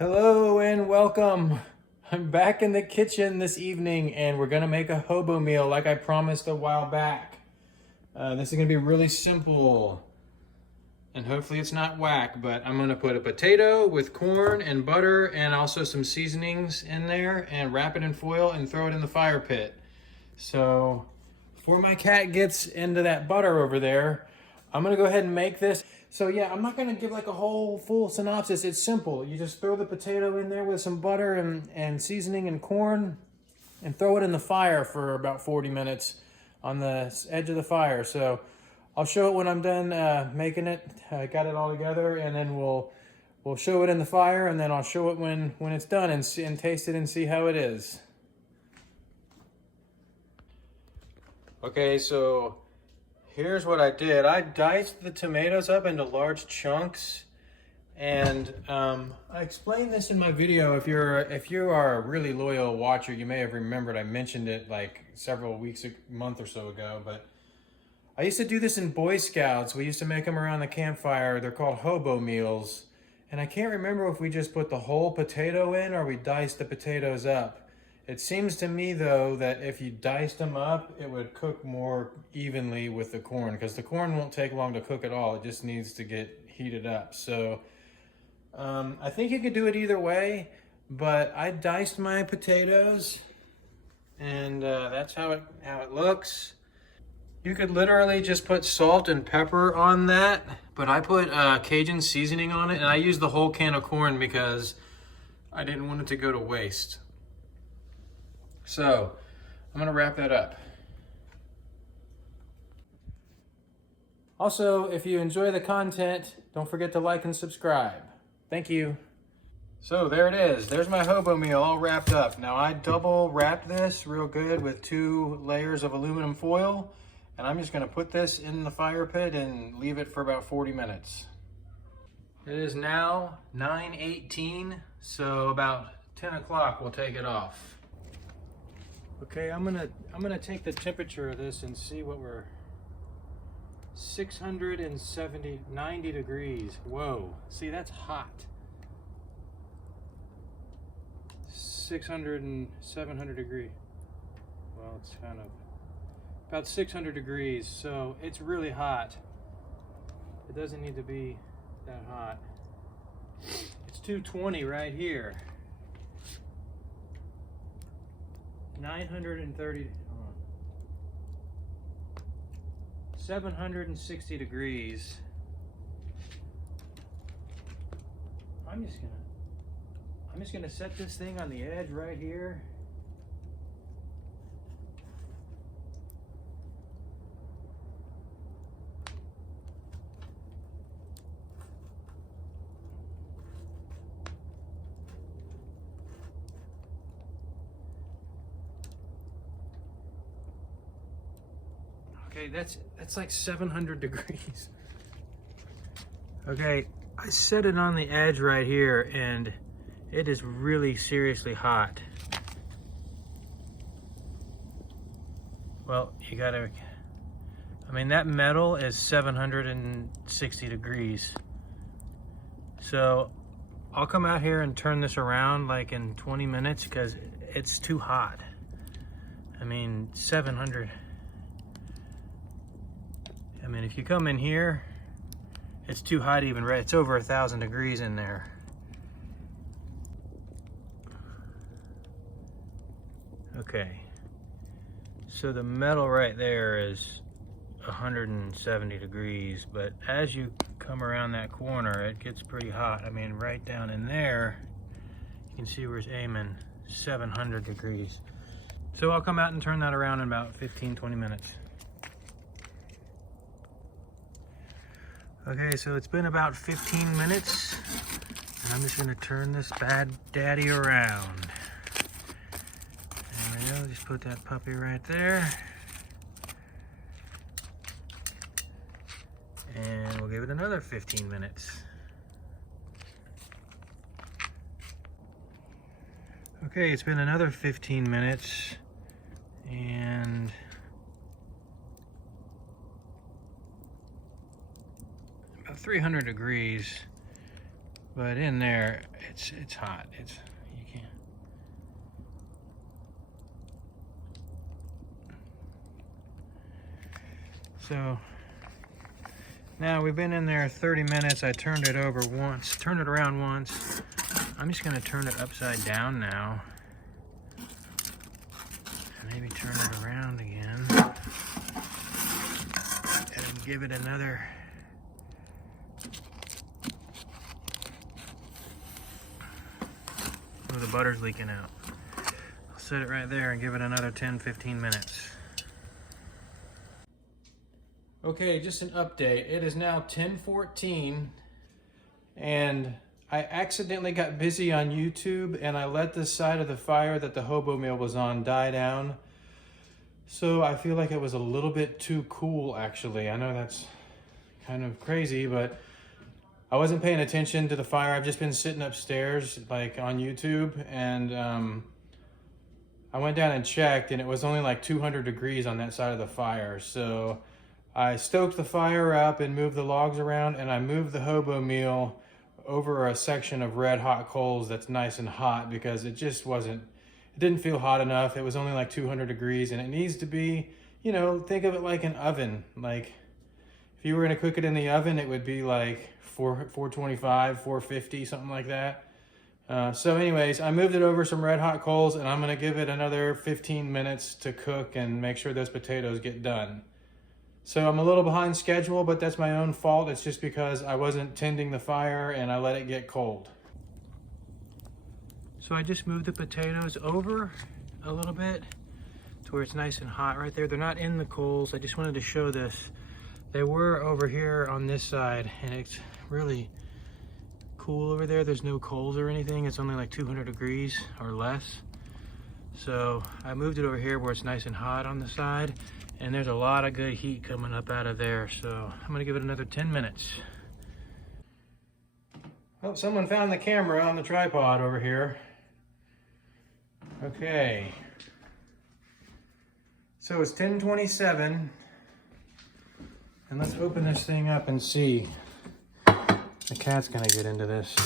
Hello and welcome. I'm back in the kitchen this evening and we're gonna make a hobo meal like I promised a while back. This is gonna be really simple and hopefully it's not whack, but I'm gonna put a potato with corn and butter and also some seasonings in there and wrap it in foil and throw it in the fire pit. So before my cat gets into that butter over there, I'm gonna go ahead and make this. So yeah, I'm not gonna give like a whole full synopsis. It's simple. You just throw the potato in there with some butter and seasoning and corn and throw it in the fire for about 40 minutes on the edge of the fire. So I'll show it when I'm done making it. I got it all together and then we'll show it in the fire and then I'll show it when it's done and taste it and see how it is. Okay, so here's what I did. I diced the tomatoes up into large chunks, and I explained this in my video. If you are a really loyal watcher, you may have remembered I mentioned it like several weeks, a month or so ago. But I used to do this in Boy Scouts. We used to make them around the campfire. They're called hobo meals, and I can't remember if we just put the whole potato in or we diced the potatoes up. It seems to me, though, that if you diced them up, it would cook more evenly with the corn, because the corn won't take long to cook at all. It just needs to get heated up. So I think you could do it either way, but I diced my potatoes, and that's how it looks. You could literally just put salt and pepper on that, but I put Cajun seasoning on it, and I used the whole can of corn because I didn't want it to go to waste. So, I'm gonna wrap that up. Also, if you enjoy the content, don't forget to like and subscribe. Thank you. So there it is. There's my hobo meal all wrapped up. Now I double wrapped this real good with 2 layers of aluminum foil, and I'm just gonna put this in the fire pit and leave it for about 40 minutes. It is now 9:18, so about 10 o'clock we'll take it off. Okay, I'm gonna take the temperature of this and see what we're 90 degrees. Whoa, see, that's hot. 600 and 700 degrees. Well, it's kind of about 600 degrees, so it's really hot. It doesn't need to be that hot. It's 220 right here. 930, 760 degrees. I'm just gonna set this thing on the edge right here. Okay, that's like 700 degrees. Okay, I set it on the edge right here and it is really seriously hot. Well, I mean, that metal is 760 degrees. So I'll come out here and turn this around like in 20 minutes because it's too hot. I mean, 700. I mean, if you come in here, it's too hot even, right? It's over 1,000 degrees in there. Okay. So the metal right there is 170 degrees, but as you come around that corner, it gets pretty hot. I mean, right down in there, you can see where it's aiming, 700 degrees. So I'll come out and turn that around in about 15-20 minutes. Okay, so it's been about 15 minutes, and I'm just gonna turn this bad daddy around. There we go, just put that puppy right there. And we'll give it another 15 minutes. Okay, it's been another 15 minutes, and about 300 degrees, but in there it's hot. You can't. So now we've been in there 30 minutes. I turned it over once, turned it around once. I'm just gonna turn it upside down now. And maybe turn it around again. And give it another. Oh, the butter's leaking out. I'll set it right there and give it another 10-15 minutes. Okay, just an update. It is now 10:14 and I accidentally got busy on YouTube and I let the side of the fire that the HoBo meal was on die down. So I feel like it was a little bit too cool actually. I know that's kind of crazy, but I wasn't paying attention to the fire. I've just been sitting upstairs like on YouTube and I went down and checked and it was only like 200 degrees on that side of the fire. So I stoked the fire up and moved the logs around and I moved the HoBo meal over a section of red hot coals that's nice and hot because it just wasn't, it didn't feel hot enough. It was only like 200 degrees and it needs to be, you know, think of it like an oven. Like if you were gonna cook it in the oven, it would be like 425, 450, something like that. So anyways, I moved it over some red hot coals and I'm gonna give it another 15 minutes to cook and make sure those potatoes get done. So I'm a little behind schedule, but that's my own fault. It's just because I wasn't tending the fire and I let it get cold. So I just moved the potatoes over a little bit to where it's nice and hot right there. They're not in the coals. I just wanted to show this. They were over here on this side and it's really cool over there. There's no coals or anything. It's only like 200 degrees or less. So I moved it over here where it's nice and hot on the side. And there's a lot of good heat coming up out of there. So I'm gonna give it another 10 minutes. Oh, someone found the camera on the tripod over here. Okay. So it's 10:27. And let's open this thing up and see. The cat's gonna get into this.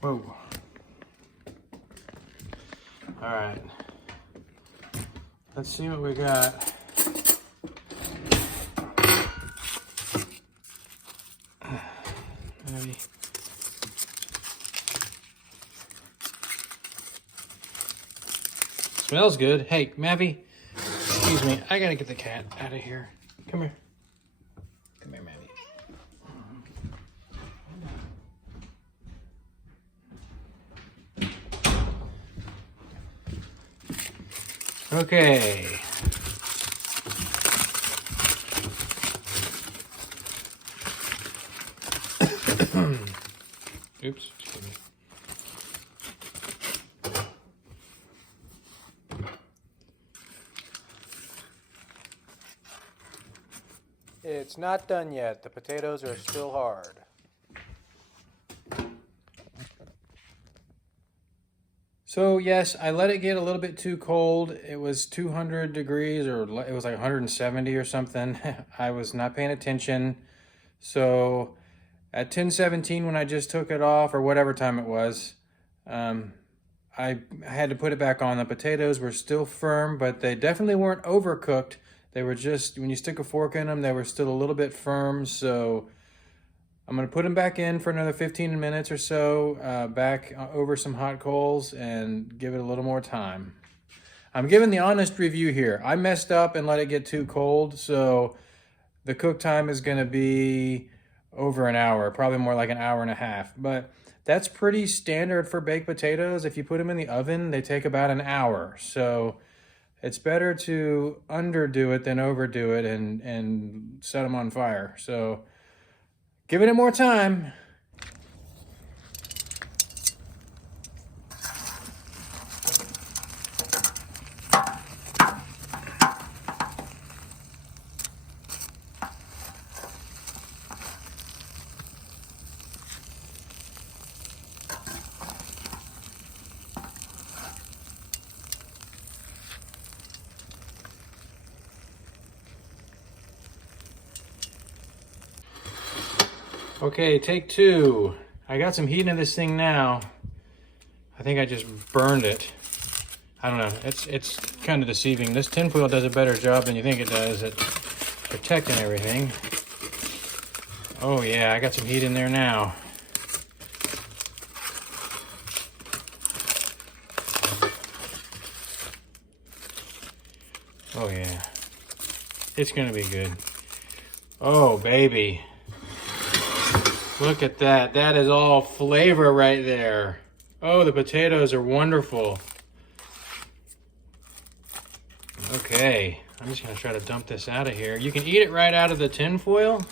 Whoa. All right. Let's see what we got. Maybe. Smells good. Hey, Mavi, excuse me. I gotta get the cat out of here. Come here. Come here, Mavi. Okay. Oops, excuse me. It's not done yet. The potatoes are still hard. So yes, I let it get a little bit too cold. It was 200 degrees or it was like 170 or something. I was not paying attention. So at 10:17 when I just took it off or whatever time it was, I had to put it back on. The potatoes were still firm, but they definitely weren't overcooked. They were just, when you stick a fork in them, they were still a little bit firm. So I'm gonna put them back in for another 15 minutes or so, back over some hot coals and give it a little more time. I'm giving the honest review here. I messed up and let it get too cold, so the cook time is gonna be over an hour, probably more like an hour and a half. But that's pretty standard for baked potatoes. If you put them in the oven, they take about an hour. So it's better to underdo it than overdo it and set them on fire. So giving it more time. Okay, take two. I got some heat in this thing now. I think I just burned it. I don't know, it's kind of deceiving. This tinfoil does a better job than you think it does at protecting everything. Oh yeah, I got some heat in there now. Oh yeah, it's gonna be good. Oh baby, look at that. That is all flavor right there. Oh, the potatoes are wonderful. Okay, I'm just gonna try to dump this out of here. You can eat it right out of the tin foil.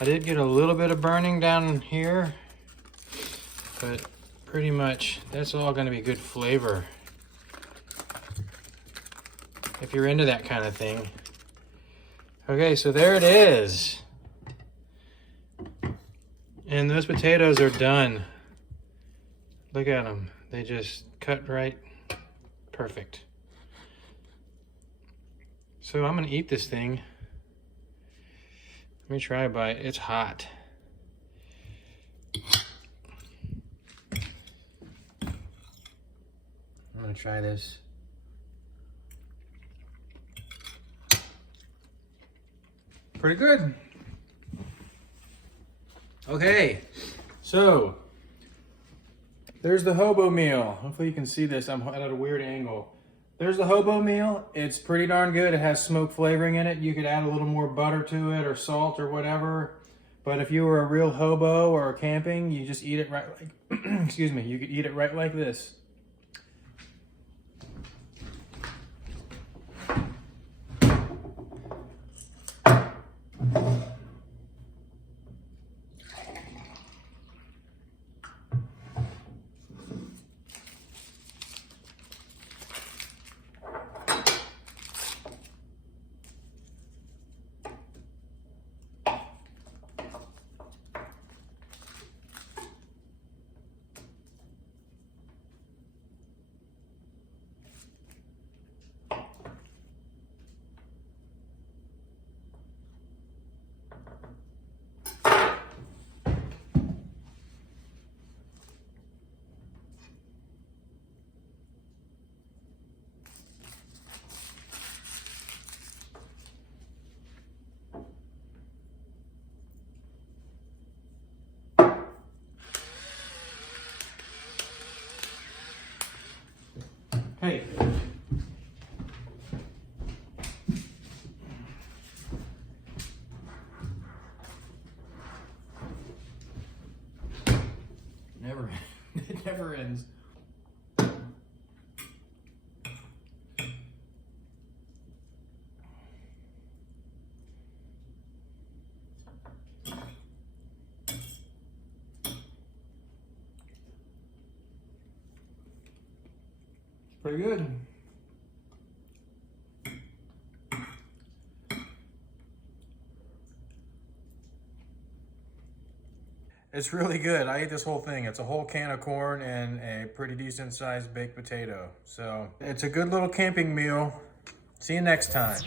I did get a little bit of burning down here, but pretty much that's all gonna be good flavor. If you're into that kind of thing. Okay, so there it is. And those potatoes are done. Look at them. They just cut right perfect. So I'm gonna eat this thing. Let me try a bite. It's hot. I'm gonna try this. Pretty good. Okay, so there's the HoBo meal. Hopefully you can see this. I'm at a weird angle. There's the HoBo meal. It's pretty darn good. It has smoked flavoring in it. You could add a little more butter to it or salt or whatever. But if you were a real hobo or camping, you just eat it right like, excuse me, you could eat it right like this. Hey. It never ends. Pretty good. It's really good. I ate this whole thing. It's a whole can of corn and a pretty decent sized baked potato. So it's a good little camping meal. See you next time.